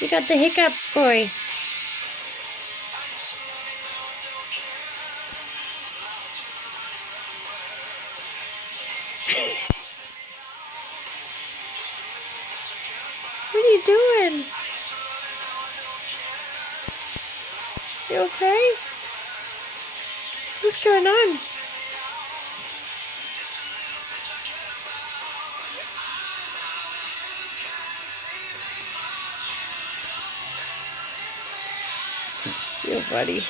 You got the hiccups, boy. What are you doing? You okay? What's going on? You buddy.